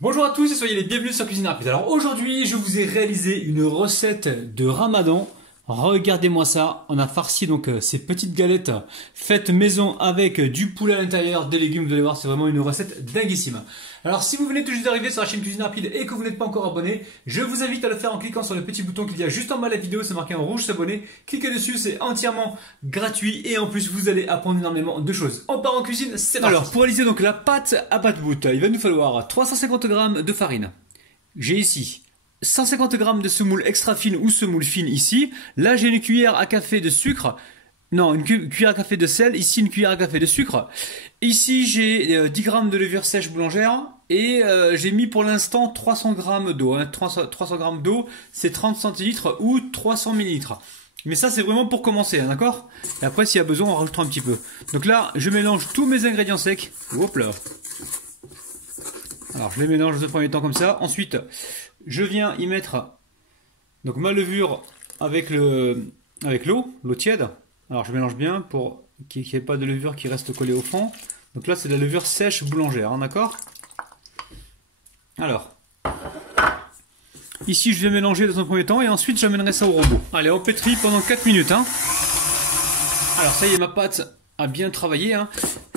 Bonjour à tous et soyez les bienvenus sur Cuisine Rapide. Alors aujourd'hui, je vous ai réalisé une recette de Ramadan. Regardez-moi ça, on a farci donc ces petites galettes faites maison avec du poulet à l'intérieur, des légumes, vous allez voir, c'est vraiment une recette dinguissime. Alors si vous venez tout juste d'arriver sur la chaîne Cuisine Rapide et que vous n'êtes pas encore abonné, je vous invite à le faire en cliquant sur le petit bouton qu'il y a juste en bas de la vidéo, c'est marqué en rouge s'abonner. Cliquez dessus, c'est entièrement gratuit et en plus vous allez apprendre énormément de choses. On part en cuisine, c'est parti. Alors pour réaliser donc la pâte à pâte-boute, il va nous falloir 350 g de farine. J'ai ici 150 g de semoule extra fine ou semoule fine ici. Là, j'ai une cuillère à café de sucre. Non, une cuillère à café de sel. Ici, une cuillère à café de sucre. Ici, j'ai 10 g de levure sèche boulangère. Et j'ai mis pour l'instant 300 g d'eau. 300 g d'eau, c'est 30 centilitres ou 300 millilitres. Mais ça, c'est vraiment pour commencer, hein, d'accord? Et après, s'il y a besoin, on rajoutera un petit peu. Donc là, je mélange tous mes ingrédients secs. Hop là. Alors, je les mélange dans un premier temps comme ça. Ensuite, je viens y mettre donc ma levure avec l'eau tiède. Alors je mélange bien pour qu'il n'y ait pas de levure qui reste collée au fond. Donc là c'est de la levure sèche boulangère, hein, d'accord? Alors, ici je vais mélanger dans un premier temps et ensuite j'amènerai ça au robot. Allez, on pétrit pendant 4 minutes. Hein. Alors ça y est, ma pâte a bien travaillé. Hein.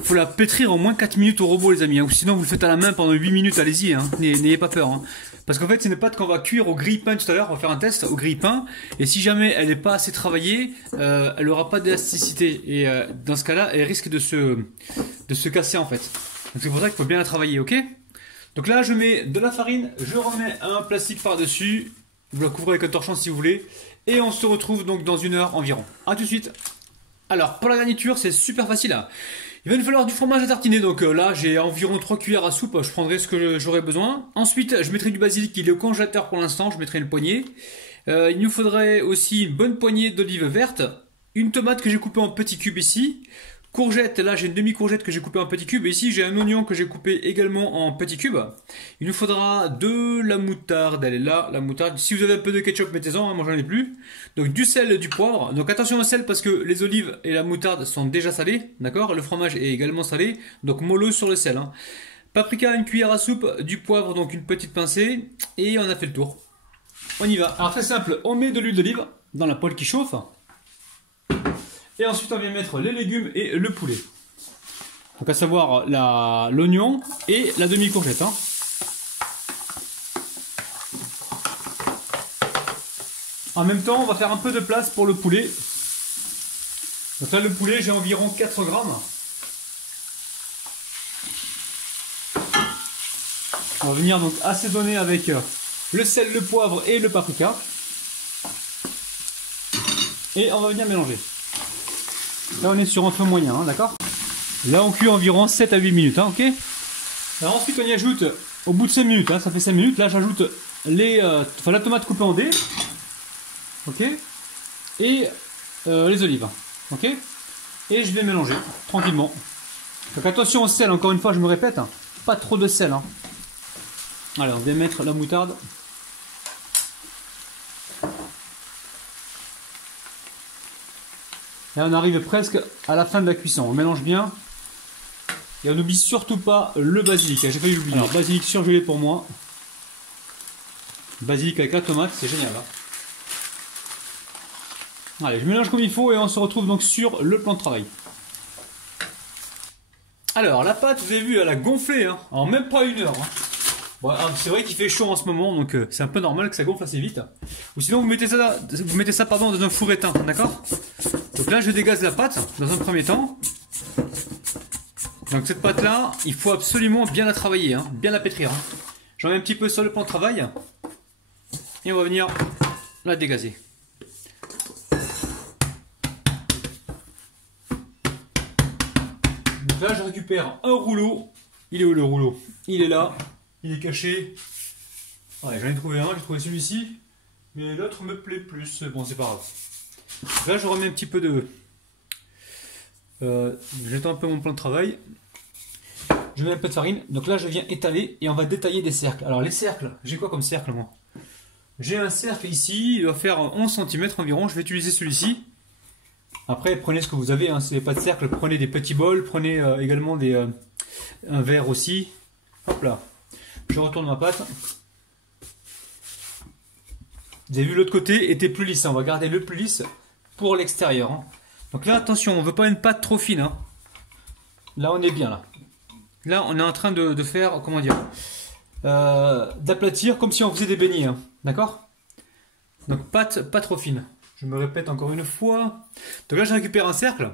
Faut la pétrir au moins 4 minutes au robot les amis, hein, ou sinon vous le faites à la main pendant 8 minutes, allez-y, hein, n'ayez pas peur. Hein. Parce qu'en fait c'est une pâte qu'on va cuire au grille-pain tout à l'heure, on va faire un test au grille-pain, et si jamais elle n'est pas assez travaillée, elle n'aura pas d'élasticité, et dans ce cas-là elle risque de se casser en fait. Donc c'est pour ça qu'il faut bien la travailler, ok? Donc là je mets de la farine, je remets un plastique par-dessus, vous la couvrez avec un torchon si vous voulez, et on se retrouve donc dans 1 heure environ. A tout de suite. Alors pour la garniture c'est super facile hein. Il va nous falloir du fromage à tartiner, donc là j'ai environ 3 cuillères à soupe, je prendrai ce que j'aurai besoin. Ensuite je mettrai du basilic, il est au congélateur pour l'instant, je mettrai une poignée. Il nous faudrait aussi une bonne poignée d'olives vertes, une tomate que j'ai coupée en petits cubes ici, courgette, là j'ai une demi-courgette que j'ai coupée en petits cubes, et ici j'ai un oignon que j'ai coupé également en petits cubes. Il nous faudra de la moutarde, elle est là, la moutarde. Si vous avez un peu de ketchup, mettez-en, hein, moi j'en ai plus. Donc du sel, du poivre. Donc attention au sel parce que les olives et la moutarde sont déjà salées, d'accord? Le fromage est également salé, donc mollo sur le sel. Hein. Paprika, une cuillère à soupe, du poivre, donc une petite pincée, et on a fait le tour. On y va. Alors très simple, on met de l'huile d'olive dans la poêle qui chauffe. Et ensuite on vient mettre les légumes et le poulet. Donc à savoir l'oignon et la demi-courgette. Hein. En même temps on va faire un peu de place pour le poulet. Donc là le poulet j'ai environ 4 grammes. On va venir donc assaisonner avec le sel, le poivre et le paprika. Et on va venir mélanger. Là on est sur un feu moyen, hein, d'accord? Là on cuit environ 7 à 8 minutes, hein, ok? Alors ensuite on y ajoute, au bout de 5 minutes, hein, ça fait 5 minutes, là j'ajoute la tomate coupée en dés, ok? Et les olives, ok? Et je vais mélanger tranquillement. Donc attention au sel, encore une fois je me répète, hein, pas trop de sel. Hein. Alors on va mettre la moutarde. Là on arrive presque à la fin de la cuisson, on mélange bien. Et on n'oublie surtout pas le basilic, j'ai failli l'oublier. Alors basilic surgelé pour moi. Basilic avec la tomate, c'est génial. Hein. Allez, je mélange comme il faut et on se retrouve donc sur le plan de travail. Alors la pâte, vous avez vu, elle a gonflé, hein, en même pas 1 heure. Hein. Bon, c'est vrai qu'il fait chaud en ce moment, donc c'est un peu normal que ça gonfle assez vite. Ou sinon vous mettez ça dans un four éteint, d'accord? Donc là je dégaze la pâte dans un premier temps. Donc cette pâte là, il faut absolument bien la travailler, hein, bien la pétrir. Hein. J'en mets un petit peu sur le plan de travail. Et on va venir la dégazer. Donc là je récupère un rouleau. Il est où le rouleau? Il est là. Il est caché. Ouais, j'en ai trouvé un, j'ai trouvé celui-ci. Mais l'autre me plaît plus. Bon, c'est pas grave. Là, je remets un petit peu de... j'étends un peu mon plan de travail. Je mets un peu de farine. Donc là, je viens étaler et on va détailler des cercles. Alors, les cercles, j'ai quoi comme cercle, moi? J'ai un cercle ici, il doit faire 11 cm environ. Je vais utiliser celui-ci. Après, prenez ce que vous avez. Hein. Si vous n'avez pas de cercle, prenez des petits bols. Prenez également un verre aussi. Hop là. Je retourne ma pâte. Vous avez vu l'autre côté était plus lisse. On va garder le plus lisse pour l'extérieur. Hein. Donc là, attention, on ne veut pas une pâte trop fine. Hein. Là, on est bien là. Là, on est en train de faire, comment dire, d'aplatir comme si on faisait des beignets. Hein. D'accord? Donc pâte pas trop fine. Je me répète encore une fois. Donc là, je récupère un cercle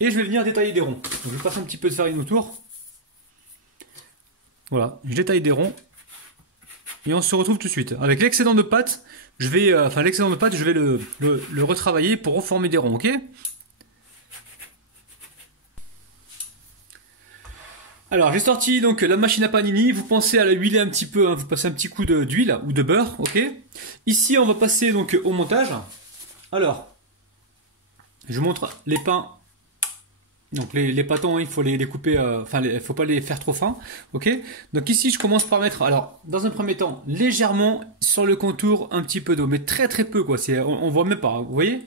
et je vais venir détailler des ronds. Donc je passe un petit peu de farine autour. Voilà, je détaille des ronds et on se retrouve tout de suite. Avec l'excédent de pâte, je vais, le retravailler pour reformer des ronds, ok? Alors j'ai sorti donc la machine à panini, vous pensez à la huiler un petit peu, hein, vous passez un petit coup d'huile ou de beurre, ok? Ici on va passer donc au montage. Alors, je vous montre les pains. Donc les pâtons, il faut les couper, il ne faut pas les faire trop fins, ok? Donc ici je commence par mettre, alors dans un premier temps, légèrement sur le contour un petit peu d'eau, mais très très peu quoi, on voit même pas, vous voyez?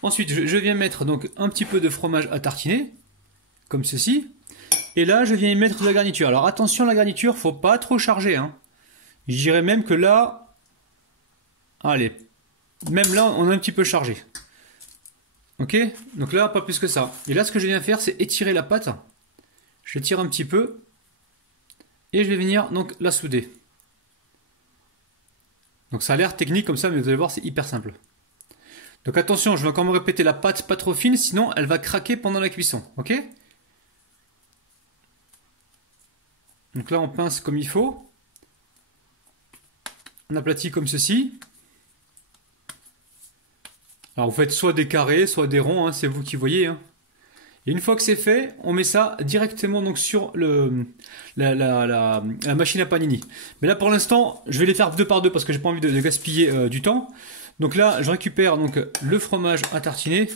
Ensuite je viens mettre donc un petit peu de fromage à tartiner, comme ceci. Et là, je viens y mettre de la garniture. Alors attention, la garniture, faut pas trop charger. Hein. Je dirais même que là, allez, même là, on est un petit peu chargé. Ok? Donc là, pas plus que ça. Et là, ce que je viens faire, c'est étirer la pâte. Je l'étire un petit peu. Et je vais venir donc la souder. Donc ça a l'air technique comme ça, mais vous allez voir, c'est hyper simple. Donc attention, je vais encore me répéter, la pâte pas trop fine, sinon elle va craquer pendant la cuisson. Ok? Donc là, on pince comme il faut. On aplatit comme ceci. Alors vous faites soit des carrés, soit des ronds, hein, c'est vous qui voyez. Hein. Et une fois que c'est fait, on met ça directement donc sur la machine à panini. Mais là pour l'instant, je vais les faire deux par deux parce que j'ai pas envie de gaspiller du temps. Donc là, je récupère donc le fromage à tartiner.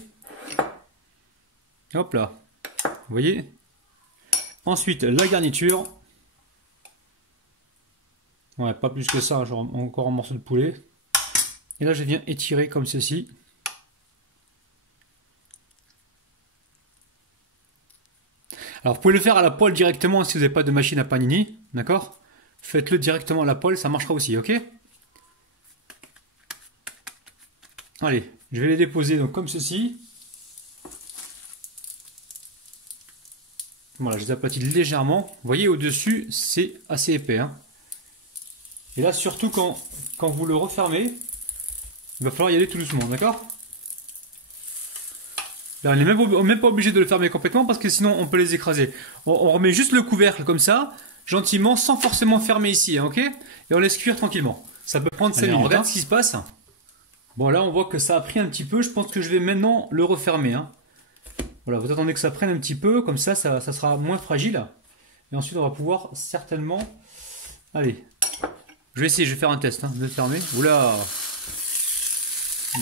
Hop là. Vous voyez. Ensuite, la garniture. Ouais, pas plus que ça, genre encore un morceau de poulet. Et là, je viens étirer comme ceci. Alors, vous pouvez le faire à la poêle directement si vous n'avez pas de machine à panini, d'accord? Faites-le directement à la poêle, ça marchera aussi, ok? Allez, je vais les déposer donc comme ceci. Voilà, je les aplatis légèrement. Vous voyez, au-dessus, c'est assez épais, hein. Et là, surtout quand vous le refermez, il va falloir y aller tout doucement, d'accord? Là, on n'est même pas obligé de le fermer complètement parce que sinon on peut les écraser. On remet juste le couvercle comme ça, gentiment, sans forcément fermer ici, hein, ok? Et on laisse cuire tranquillement. Ça peut prendre 5 minutes. On regarde ce qui se passe. Bon, là, on voit que ça a pris un petit peu. Je pense que je vais maintenant le refermer. Hein. Voilà, vous attendez que ça prenne un petit peu, comme ça sera moins fragile. Et ensuite, on va pouvoir certainement... Allez. Je vais essayer, je vais faire un test, hein, de le fermer. Oula!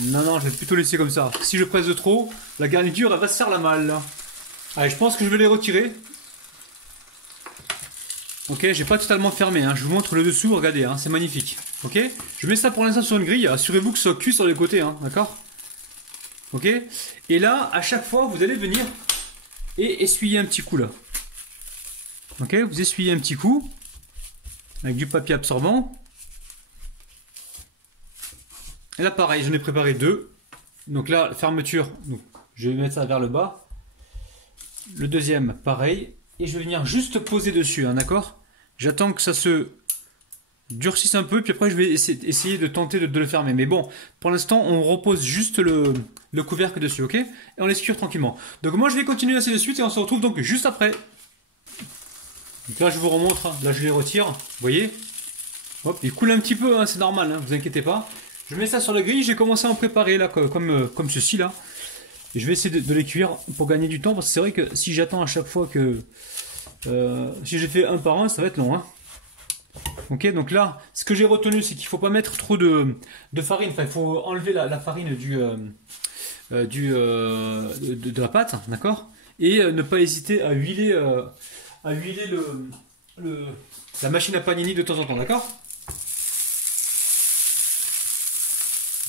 Non, je vais plutôt laisser comme ça. Si je presse de trop, la garniture, elle va se faire la malle. Là. Allez, je pense que je vais les retirer. Ok, j'ai pas totalement fermé, hein. Je vous montre le dessous, regardez, hein, c'est magnifique. Ok, je mets ça pour l'instant sur une grille, assurez-vous que ça soit cuit sur les côtés, hein, d'accord? Ok, et là, à chaque fois, vous allez venir et essuyer un petit coup là. Ok, vous essuyez un petit coup avec du papier absorbant. Et là pareil, j'en ai préparé deux. Donc là, fermeture, donc, je vais mettre ça vers le bas. Le deuxième, pareil. Et je vais venir juste poser dessus, hein, d'accord? J'attends que ça se durcisse un peu, puis après je vais essayer de tenter de le fermer. Mais bon, pour l'instant, on repose juste le couvercle dessus, ok? Et on laisse cuire tranquillement. Donc moi, je vais continuer ainsi de suite et on se retrouve donc juste après. Donc là, je vous remontre, hein. Là, je les retire, vous voyez? Hop, il coule un petit peu, hein, c'est normal, hein, vous inquiétez pas. Je mets ça sur la grille, j'ai commencé à en préparer là, comme ceci là. Et je vais essayer de les cuire pour gagner du temps, parce que c'est vrai que si j'attends à chaque fois que... si j'ai fait un par un, ça va être long. Hein. Ok, donc là, ce que j'ai retenu, c'est qu'il ne faut pas mettre trop de farine. Enfin, il faut enlever la farine de la pâte, d'accord? Et ne pas hésiter à huiler, la machine à panini de temps en temps, d'accord?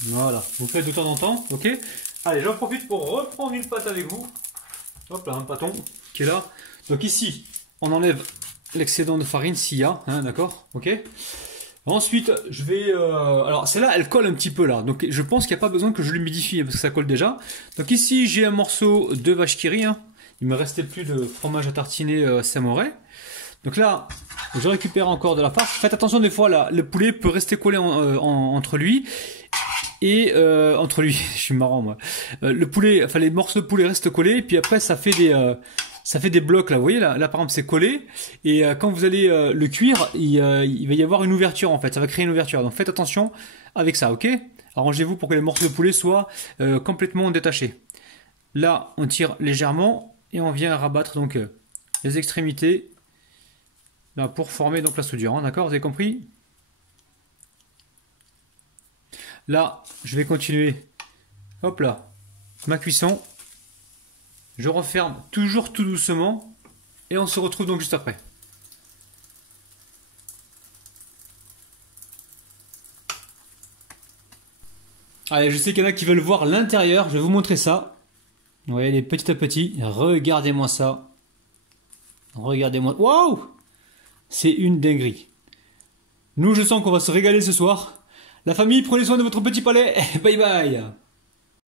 Voilà, vous faites de temps en temps, ok? Allez, j'en profite pour reprendre une pâte avec vous. Hop là, un pâton qui est là. Donc ici, on enlève l'excédent de farine s'il y a, hein, d'accord, ok. Ensuite, je vais... alors, celle-là, elle colle un petit peu là. Donc, je pense qu'il n'y a pas besoin que je l'humidifie parce que ça colle déjà. Donc, ici, j'ai un morceau de vache qui rit. Hein. Il me restait plus de fromage à tartiner Samouraï. Donc là, je récupère encore de la farce. Faites attention, des fois, là, le poulet peut rester collé entre lui. Et entre lui, je suis marrant moi. Le poulet, enfin les morceaux de poulet restent collés. Puis après, ça fait des blocs là. Vous voyez là, par exemple, c'est collé. Et quand vous allez le cuire, il va y avoir une ouverture en fait. Ça va créer une ouverture. Donc faites attention avec ça, ok? Arrangez-vous pour que les morceaux de poulet soient complètement détachés. Là, on tire légèrement et on vient rabattre donc les extrémités là pour former donc la soudure. Hein, d'accord? Vous avez compris? Là, je vais continuer. Hop là, ma cuisson. Je referme toujours tout doucement. Et on se retrouve donc juste après. Allez, je sais qu'il y en a qui veulent voir l'intérieur. Je vais vous montrer ça. Vous voyez, les petit à petit. Regardez-moi ça. Regardez-moi. Waouh! C'est une dinguerie. Nous, je sens qu'on va se régaler ce soir. La famille, prenez soin de votre petit palais. Bye bye.